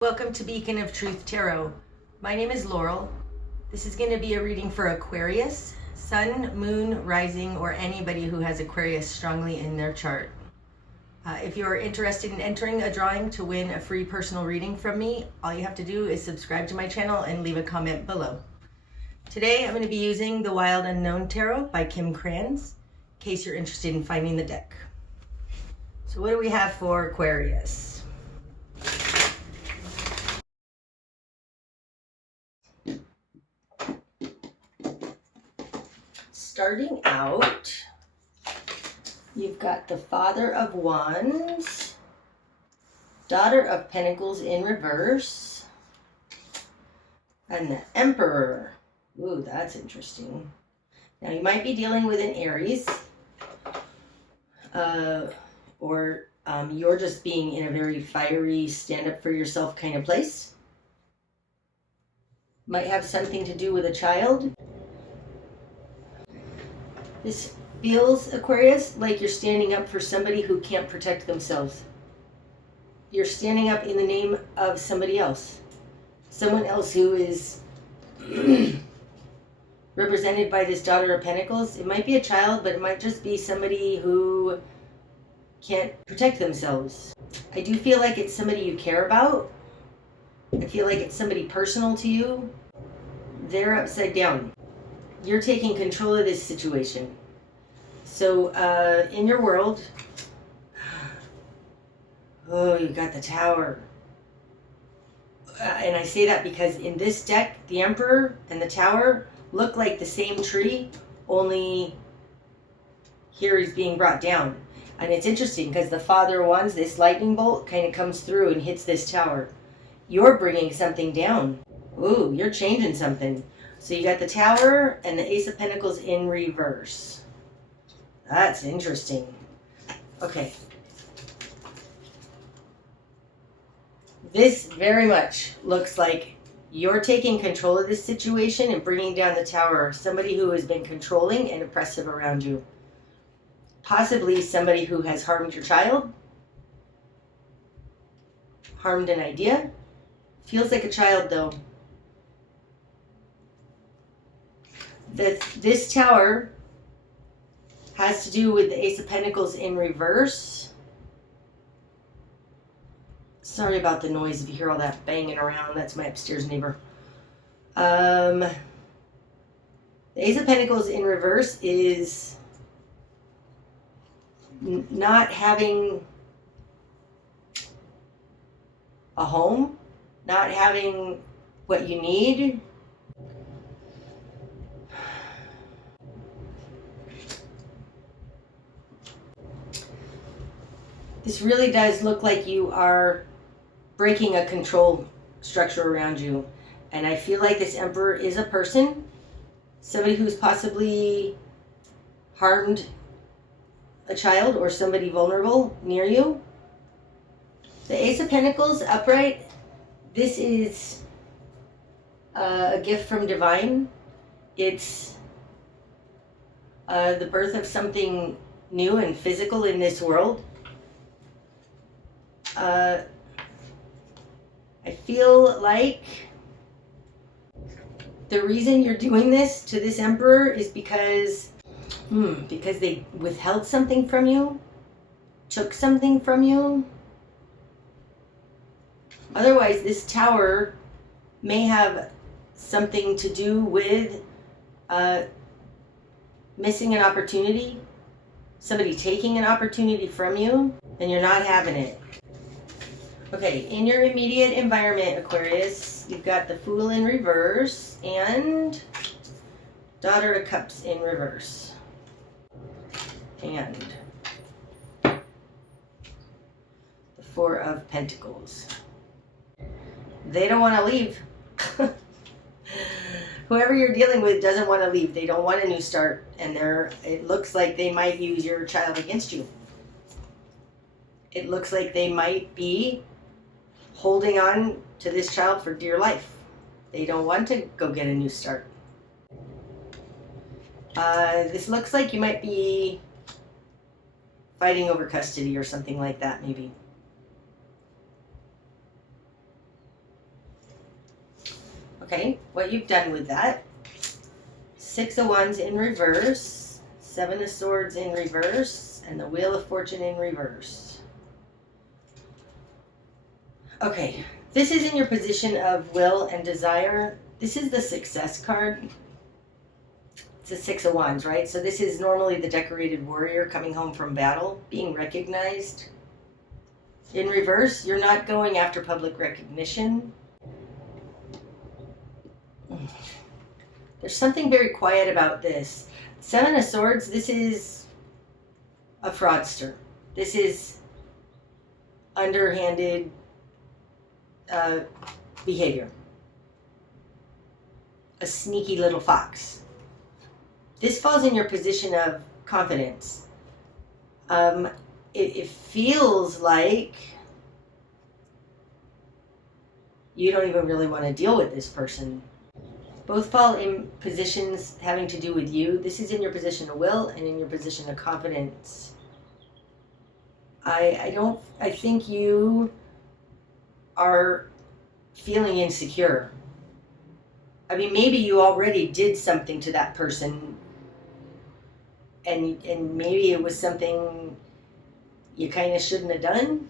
Welcome to Beacon of Truth Tarot. My name is Laurel. This is going to be a reading for Aquarius, Sun, Moon, Rising, or anybody who has Aquarius strongly in their chart. If you are interested in entering a drawing to win a free personal reading from me, all you have to do is subscribe to my channel and leave a comment below. Today I'm going to be using the Wild Unknown Tarot by Kim Kranz, in case you're interested in finding the deck. So what do we have for Aquarius? Starting out, you've got the Father of Wands, Daughter of Pentacles in reverse, and the Emperor. Ooh, that's interesting. Now, you might be dealing with an Aries, or you're just being in a very fiery, stand-up-for-yourself kind of place. Might have something to do with a child. This feels, Aquarius, like you're standing up for somebody who can't protect themselves. You're standing up in the name of somebody else. Someone else who is represented by this Daughter of Pentacles. It might be a child, but it might just be somebody who can't protect themselves. I do feel like it's somebody you care about. I feel like it's somebody personal to you. They're upside down. You're taking control of this situation. So in your world, oh, you got the Tower. And I say that because in this deck, the Emperor and the Tower look like the same tree, only here he's being brought down. And it's interesting because the Father of Wands, this lightning bolt kind of comes through and hits this Tower. You're bringing something down. Ooh, you're changing something. So you got the Tower and the Ace of Pentacles in reverse. That's interesting. Okay. This very much looks like you're taking control of this situation and bringing down the Tower. Somebody who has been controlling and oppressive around you. Possibly somebody who has harmed your child. Harmed an idea. Feels like a child though. This Tower has to do with the Ace of Pentacles in reverse. Sorry about the noise if you hear all that banging around. That's my upstairs neighbor. The Ace of Pentacles in reverse is not having a home, not having what you need. This really does look like you are breaking a control structure around you. And I feel like this Emperor is a person, somebody who's possibly harmed a child or somebody vulnerable near you. The Ace of Pentacles upright, this is a gift from Divine. It's the birth of something new and physical in this world. I feel like the reason you're doing this to this Emperor is because they withheld something from you, took something from you. Otherwise, this Tower may have something to do with missing an opportunity, somebody taking an opportunity from you, and you're not having it. Okay, in your immediate environment, Aquarius, you've got the Fool in reverse and Daughter of Cups in reverse. And the Four of Pentacles. They don't want to leave. Whoever you're dealing with doesn't want to leave. They don't want a new start. And it looks like they might use your child against you. It looks like they might be holding on to this child for dear life. They don't want to go get a new start. This looks like you might be fighting over custody or something like that, maybe. Okay, what you've done with that. 6 of Wands in reverse, 7 of Swords in reverse, and the Wheel of Fortune in reverse. Okay, this is in your position of will and desire. This is the Success card. It's a 6 of Wands, right? So this is normally the decorated warrior coming home from battle, being recognized. In reverse, you're not going after public recognition. There's something very quiet about this. 7 of Swords, this is a fraudster. This is underhanded behavior. A sneaky little fox. This falls in your position of confidence. It feels like you don't even really want to deal with this person. Both fall in positions having to do with you. This is in your position of will and in your position of confidence. I think you are feeling insecure. I mean, maybe you already did something to that person, and maybe it was something you kind of shouldn't have done.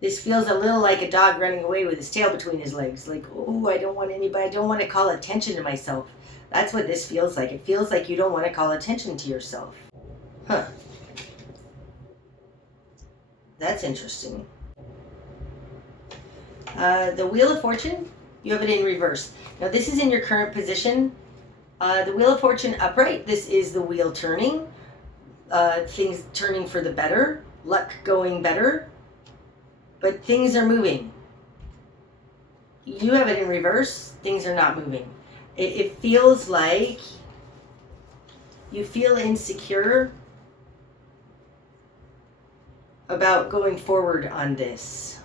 This feels a little like a dog running away with his tail between his legs. Like, oh, I don't want anybody, I don't want to call attention to myself. That's what this feels like. It feels like you don't want to call attention to yourself. Huh. That's interesting. The Wheel of Fortune, you have it in reverse. Now this is in your current position. The Wheel of Fortune upright, this is the wheel turning. Things turning for the better. Luck going better. But things are moving. You have it in reverse. Things are not moving. It feels like you feel insecure about going forward on this.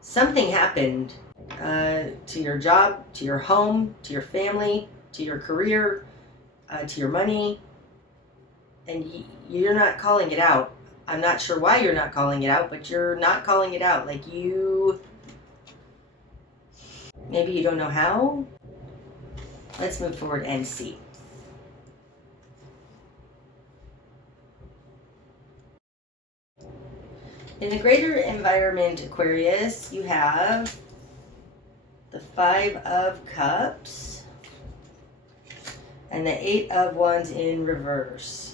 Something happened to your job, to your home, to your family, to your career, to your money, and you're not calling it out. I'm not sure why you're not calling it out, but you're not calling it out. Like maybe you don't know how. Let's move forward and see. In the greater environment, Aquarius, you have the 5 of Cups and the 8 of Wands in reverse.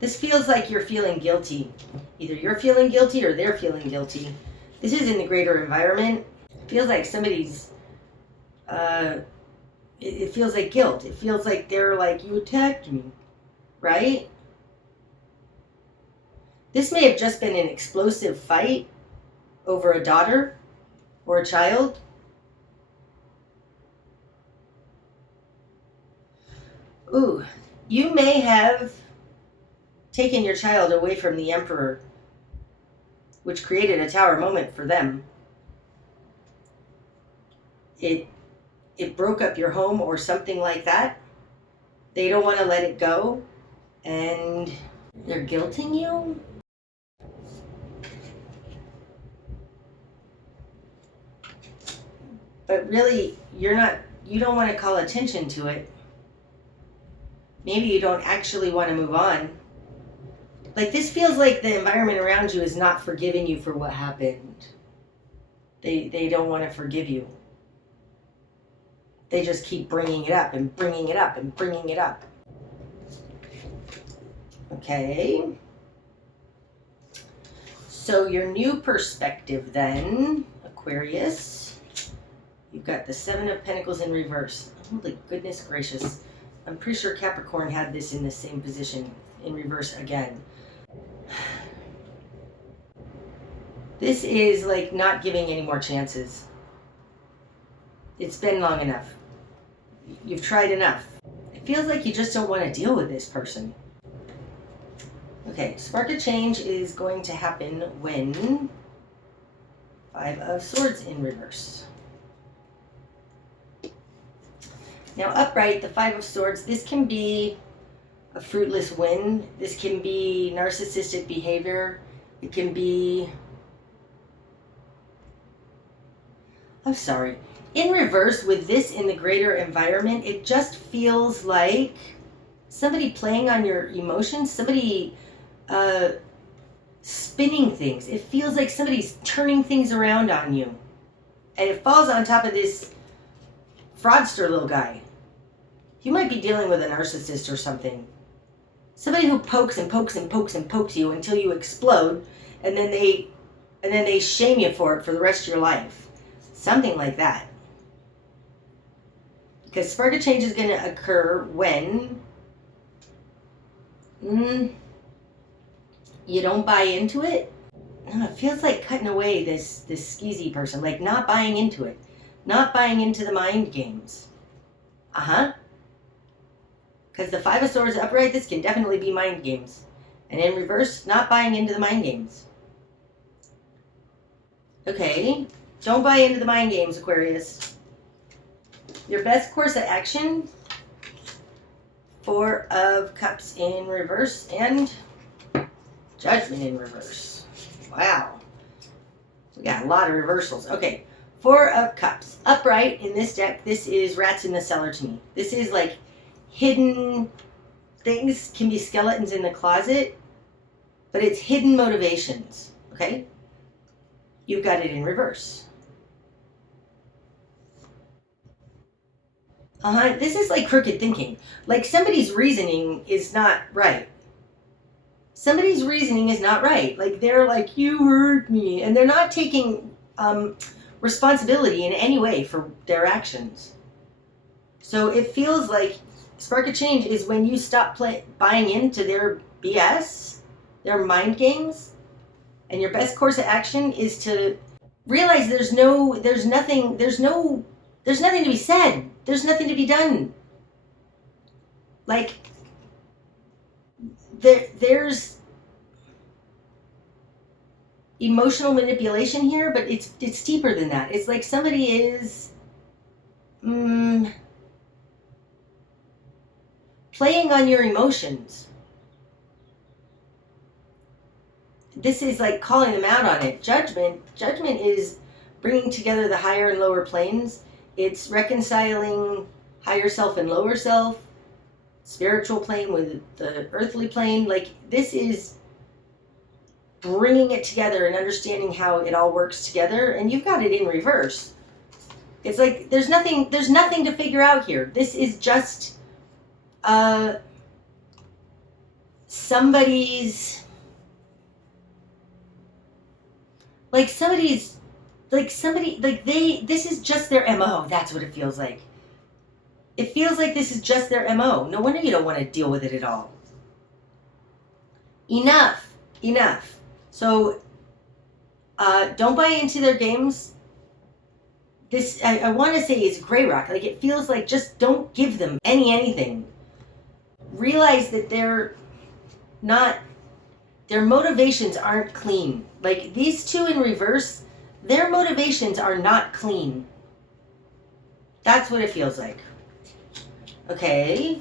This feels like you're feeling guilty. Either you're feeling guilty or they're feeling guilty. This is in the greater environment. It feels like somebody's, it feels like guilt. It feels like they're like, you attacked me, right? This may have just been an explosive fight over a daughter or a child. Ooh, you may have taken your child away from the Emperor, which created a tower moment for them. It broke up your home or something like that. They don't want to let it go, and they're guilting you. But really, you don't want to call attention to it. Maybe you don't actually want to move on. Like, this feels like the environment around you is not forgiving you for what happened. They don't want to forgive you. They just keep bringing it up and bringing it up and bringing it up. Okay. So your new perspective then, Aquarius, you've got the 7 of Pentacles in reverse. Holy goodness gracious. I'm pretty sure Capricorn had this in the same position in reverse again. This is like not giving any more chances. It's been long enough. You've tried enough. It feels like you just don't want to deal with this person. Okay, spark of change is going to happen when 5 of Swords in reverse. Now upright, the 5 of Swords, this can be a fruitless win. This can be narcissistic behavior. It can be I'm sorry. In reverse, with this in the greater environment, it just feels like somebody playing on your emotions, somebody spinning things. It feels like somebody's turning things around on you. And it falls on top of this fraudster little guy. You might be dealing with a narcissist or something. Somebody who pokes and pokes and pokes and pokes you until you explode, and then they shame you for it for the rest of your life. Something like that. Because spark of change is going to occur when you don't buy into it. It feels like cutting away this skeezy person, like not buying into it, not buying into the mind games. Because the Five of Swords upright, this can definitely be mind games. And in reverse, not buying into the mind games. Okay, don't buy into the mind games, Aquarius. Your best course of action, Four of Cups in reverse and Judgment in reverse. Wow. We got a lot of reversals. Okay, Four of Cups. Upright in this deck, this is rats in the cellar to me. This is like hidden things, can be skeletons in the closet, but it's hidden motivations, okay? You've got it in reverse. This is like crooked thinking. Like somebody's reasoning is not right. Somebody's reasoning is not right. Like they're like, you hurt me. And they're not taking responsibility in any way for their actions. So it feels like spark of change is when you stop buying into their BS, their mind games, and your best course of action is to realize there's nothing to be said. There's nothing to be done. Like, there's emotional manipulation here, but it's deeper than that. It's like somebody is playing on your emotions. This is like calling them out on it. Judgment is bringing together the higher and lower planes. It's reconciling higher self and lower self, spiritual plane with the earthly plane. Like this is bringing it together and understanding how it all works together. And you've got it in reverse. It's like there's nothing to figure out here. This is just somebody's this is just their MO. That's what it feels like. It feels like this is just their MO. No wonder you don't want to deal with it at all. Enough. So don't buy into their games. This I want to say is gray rock. Like it feels like just don't give them anything. Realize that their motivations aren't clean. Like these two in reverse, their motivations are not clean. That's what it feels like. Okay.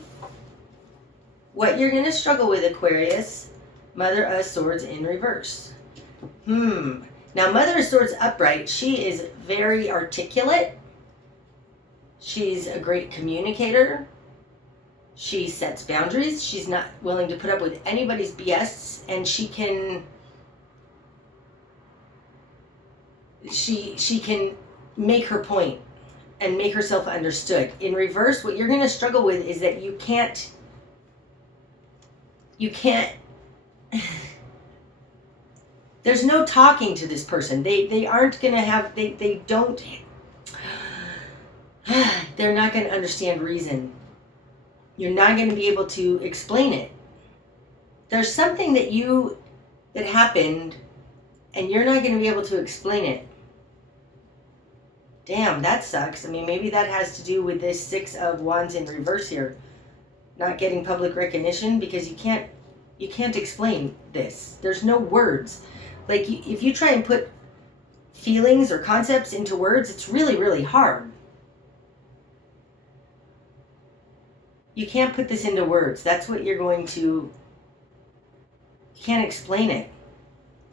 What you're going to struggle with, Aquarius, Mother of Swords in reverse. Now, Mother of Swords upright, she is very articulate. She's a great communicator. She sets boundaries. She's not willing to put up with anybody's BS, and she can make her point and make herself understood. In reverse, what you're going to struggle with is that you can't there's no talking to this person. They aren't going to have, they're not going to understand reason. You're not going to be able to explain it. There's something that happened and you're not going to be able to explain it. Damn, that sucks. I mean, maybe that has to do with this Six of Wands in reverse here. Not getting public recognition because you can't explain this. There's no words. Like, if you try and put feelings or concepts into words, it's really, really hard. You can't put this into words. That's what you're going to... You can't explain it.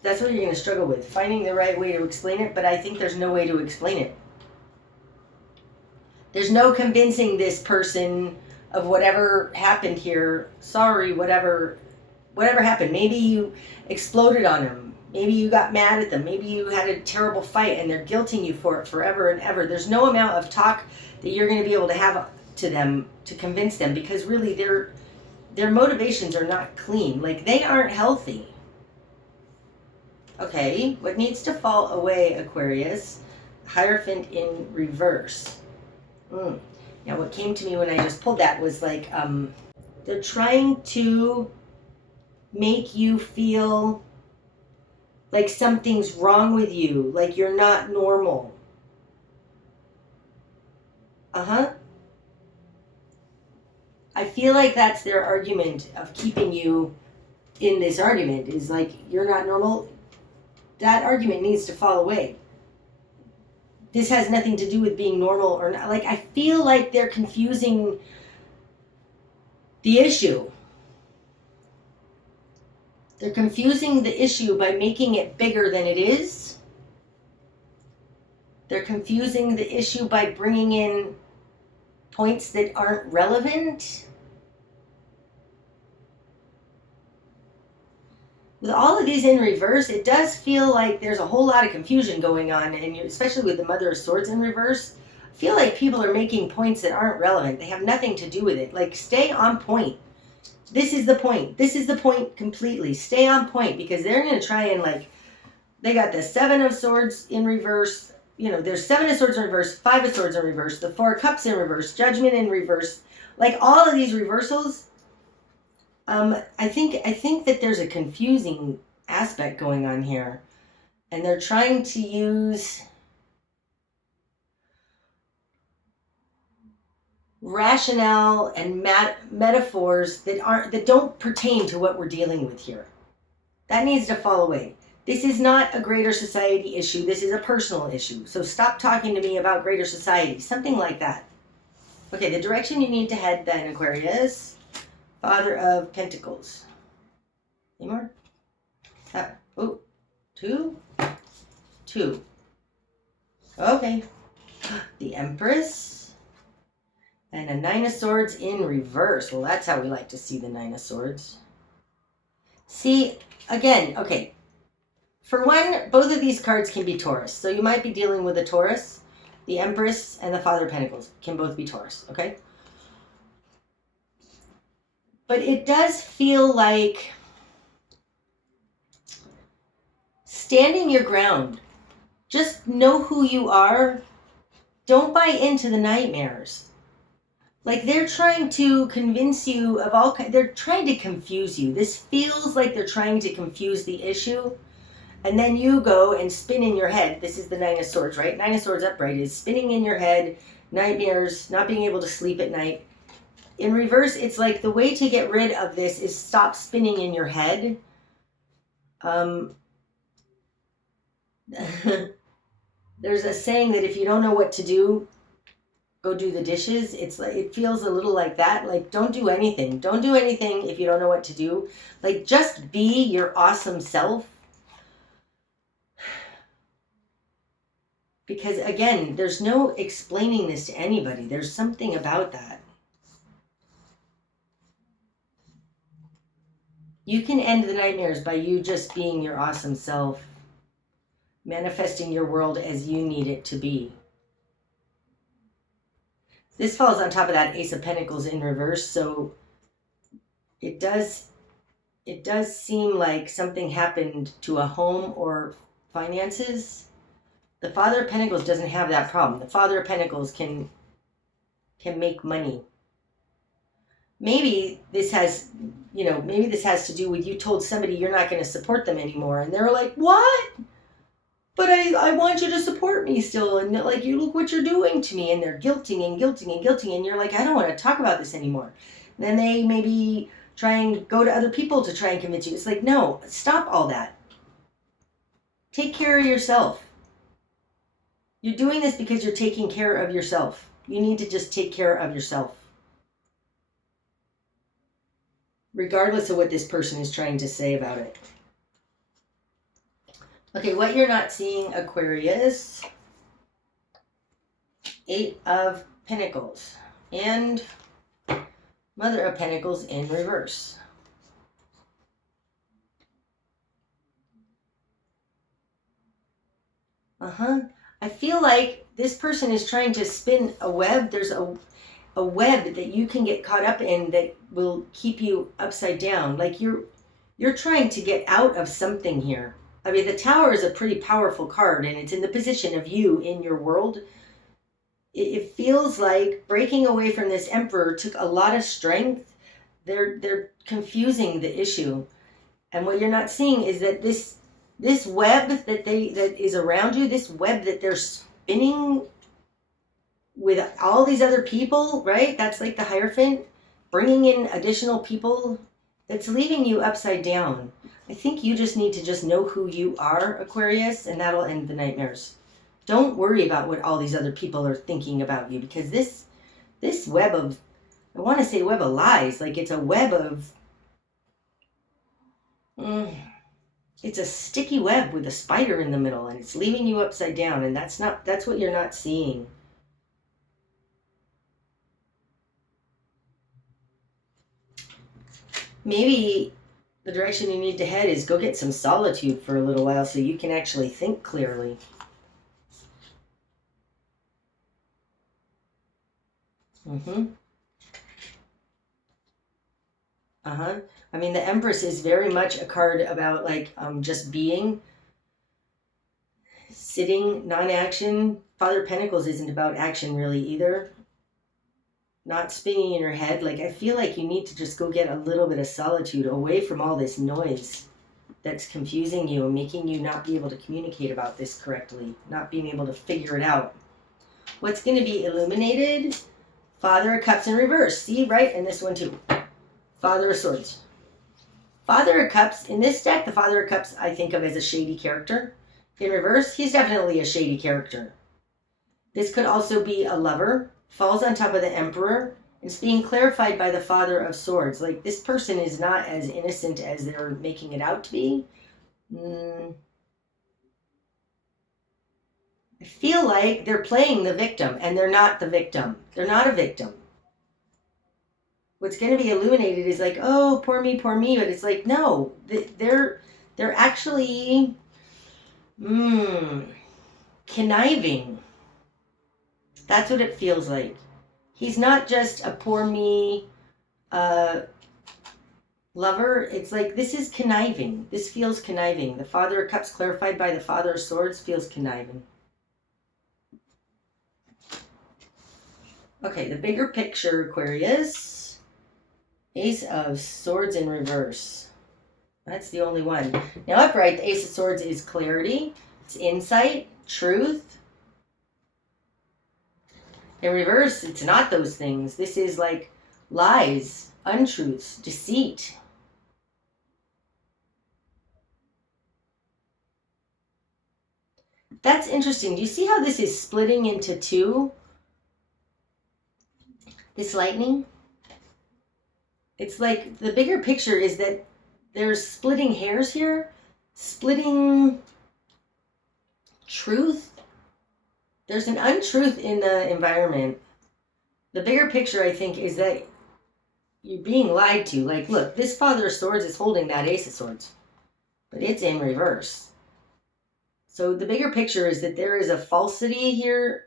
That's what you're going to struggle with. Finding the right way to explain it, but I think there's no way to explain it. There's no convincing this person of whatever happened here. Sorry, whatever happened. Maybe you exploded on them. Maybe you got mad at them. Maybe you had a terrible fight and they're guilting you for it forever and ever. There's no amount of talk that you're going to be able to have to them to convince them, because really their motivations are not clean. Like, they aren't healthy. Okay, what needs to fall away, Aquarius? Hierophant in reverse. Now, what came to me when I just pulled that was like, they're trying to make you feel like something's wrong with you, like you're not normal. I feel like that's their argument of keeping you in this argument, is like, you're not normal. That argument needs to fall away. This has nothing to do with being normal or not. Like, I feel like they're confusing the issue. They're confusing the issue by making it bigger than it is. They're confusing the issue by bringing in points that aren't relevant. With all of these in reverse, it does feel like there's a whole lot of confusion going on, and especially with the Mother of Swords in reverse, I feel like people are making points that aren't relevant. They have nothing to do with it. Like, stay on point. This is the point. This is the point completely. Stay on point, because they're going to try and, like, they got the Seven of Swords in reverse. You know, there's Seven of Swords in reverse, Five of Swords in reverse, the Four of Cups in reverse, Judgment in reverse. Like, all of these reversals, I think that there's a confusing aspect going on here, and they're trying to use rationale and metaphors that don't pertain to what we're dealing with here. That needs to fall away. This is not a greater society issue. This is a personal issue. So stop talking to me about greater society. Something like that. Okay, the direction you need to head then, Aquarius. Father of Pentacles. Any more? Oh, two. Okay. The Empress. And a Nine of Swords in reverse. Well, that's how we like to see the Nine of Swords. See, again, okay. For one, both of these cards can be Taurus. So you might be dealing with a Taurus. The Empress and the Father of Pentacles can both be Taurus, okay? But it does feel like standing your ground. Just know who you are. Don't buy into the nightmares. Like, they're trying to convince you of all kinds. They're trying to confuse you. This feels like they're trying to confuse the issue. And then you go and spin in your head. This is the Nine of Swords, right? Nine of Swords upright is spinning in your head, nightmares, not being able to sleep at night. In reverse, it's like the way to get rid of this is stop spinning in your head. There's a saying that if you don't know what to do, go do the dishes. It's like, it feels a little like that. Like, don't do anything. Don't do anything if you don't know what to do. Like, just be your awesome self. Because again, there's no explaining this to anybody. There's something about that. You can end the nightmares by you just being your awesome self, manifesting your world as you need it to be. This falls on top of that Ace of Pentacles in reverse, so it does seem like something happened to a home or finances. The Father of Pentacles doesn't have that problem. The Father of Pentacles can make money. Maybe this has, maybe this has to do with you told somebody you're not going to support them anymore. And they're like, what? But I want you to support me still. And like, you look what you're doing to me. And they're guilting and guilting and guilting. And you're like, I don't want to talk about this anymore. And then they maybe try and go to other people to try and convince you. It's like, no, stop all that. Take care of yourself. You're doing this because you're taking care of yourself. You need to just take care of yourself. Regardless of what this person is trying to say about it. Okay, what you're not seeing, Aquarius. Eight of Pentacles and Mother of Pentacles in reverse. I feel like this person is trying to spin a web. There's a web that you can get caught up in that will keep you upside down. Like you're trying to get out of something here. I mean, the Tower is a pretty powerful card, and it's in the position of you in your world. It feels like breaking away from this Emperor took a lot of strength. They're confusing the issue. And what you're not seeing is that this web that is around you, this web that they're spinning with all these other people, right? That's like the Hierophant, bringing in additional people. It's leaving you upside down. I think you just need to just know who you are, Aquarius, and that'll end the nightmares. Don't worry about what all these other people are thinking about you, because this web of, I want to say web of lies, like it's a web of, it's a sticky web with a spider in the middle, and it's leaving you upside down, and that's what you're not seeing. Maybe the direction you need to head is go get some solitude for a little while so you can actually think clearly. I mean, the Empress is very much a card about like just being, sitting, non-action. Father of Pentacles isn't about action really either. Not spinning in your head. Like, I feel like you need to just go get a little bit of solitude away from all this noise that's confusing you and making you not be able to communicate about this correctly, not being able to figure it out. What's going to be illuminated? Father of Cups in reverse. See, right? And this one too. Father of Swords. Father of Cups. In this deck, the Father of Cups I think of as a shady character. In reverse, he's definitely a shady character. This could also be a lover. Falls on top of the Emperor. It's being clarified by the Father of Swords. Like, this person is not as innocent as they're making it out to be. I feel like they're playing the victim, and they're not the victim. They're not a victim. What's going to be illuminated is like, oh, poor me, but it's like, no, they're actually conniving. That's what it feels like. He's not just a poor me lover. It's like, this is conniving. This feels conniving. The Father of Cups clarified by the Father of Swords feels conniving. Okay, the bigger picture, Aquarius. Ace of Swords in reverse. That's the only one. Now upright, the Ace of Swords is clarity. It's insight, truth. In reverse, it's not those things. This is like lies, untruths, deceit. That's interesting. Do you see how this is splitting into two? This lightning? It's like the bigger picture is that there's splitting hairs here, splitting truth. There's an untruth in the environment. The bigger picture, I think, is that you're being lied to. Like, look, this Father of Swords is holding that Ace of Swords, but it's in reverse. So the bigger picture is that there is a falsity here.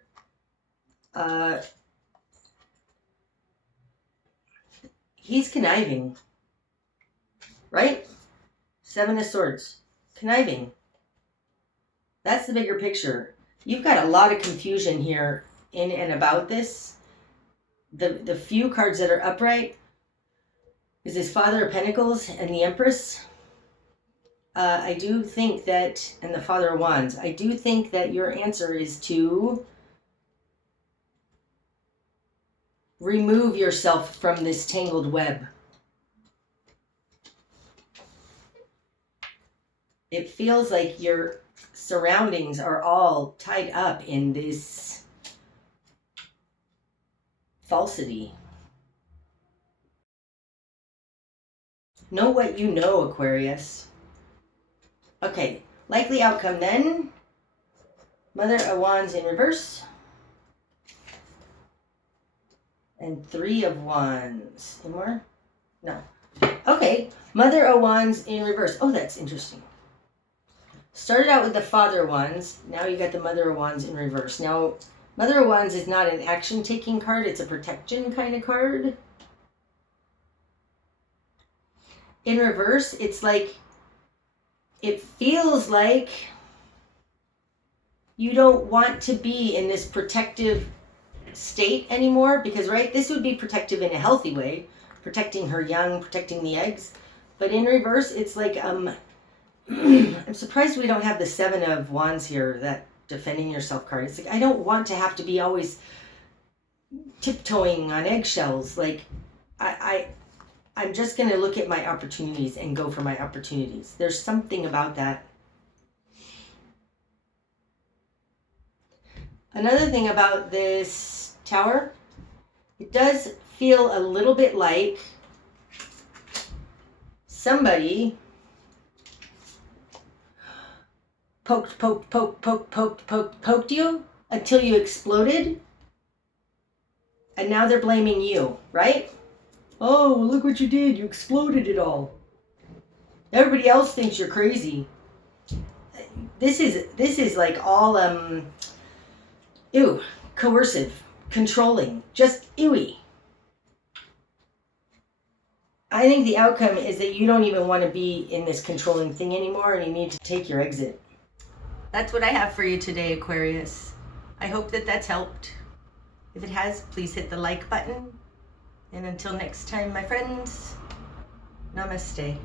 He's conniving, right? Seven of Swords, conniving. That's the bigger picture. You've got a lot of confusion here in and about this. The few cards that are upright is this Father of Pentacles and the Empress. I do think that, and the Father of Wands, I do think that your answer is to remove yourself from this tangled web. It feels like your surroundings are all tied up in this falsity. Know what you know, Aquarius. Okay, likely outcome then. Mother of Wands in reverse. and 3 of Wands. Any more? No. Okay, Mother of Wands in reverse. Oh, that's interesting. Started out with the Father of Wands. Now you got the Mother of Wands in reverse. Now, Mother of Wands is not an action-taking card. It's a protection kind of card. In reverse, it's like, it feels like you don't want to be in this protective state anymore, because, right, this would be protective in a healthy way, protecting her young, protecting the eggs. But in reverse, it's like, I'm surprised we don't have the 7 of Wands here, that defending yourself card. It's like, I don't want to have to be always tiptoeing on eggshells. Like, I'm just going to look at my opportunities and go for my opportunities. There's something about that. Another thing about this Tower, it does feel a little bit like somebody poked you until you exploded, and now they're blaming you, right? Oh, look what you did. You exploded it all. Everybody else thinks you're crazy. This is like all coercive, controlling, just ewy. I think the outcome is that you don't even want to be in this controlling thing anymore, and you need to take your exit. That's what I have for you today, Aquarius. I hope that that's helped. If it has, please hit the like button. And until next time, my friends, namaste.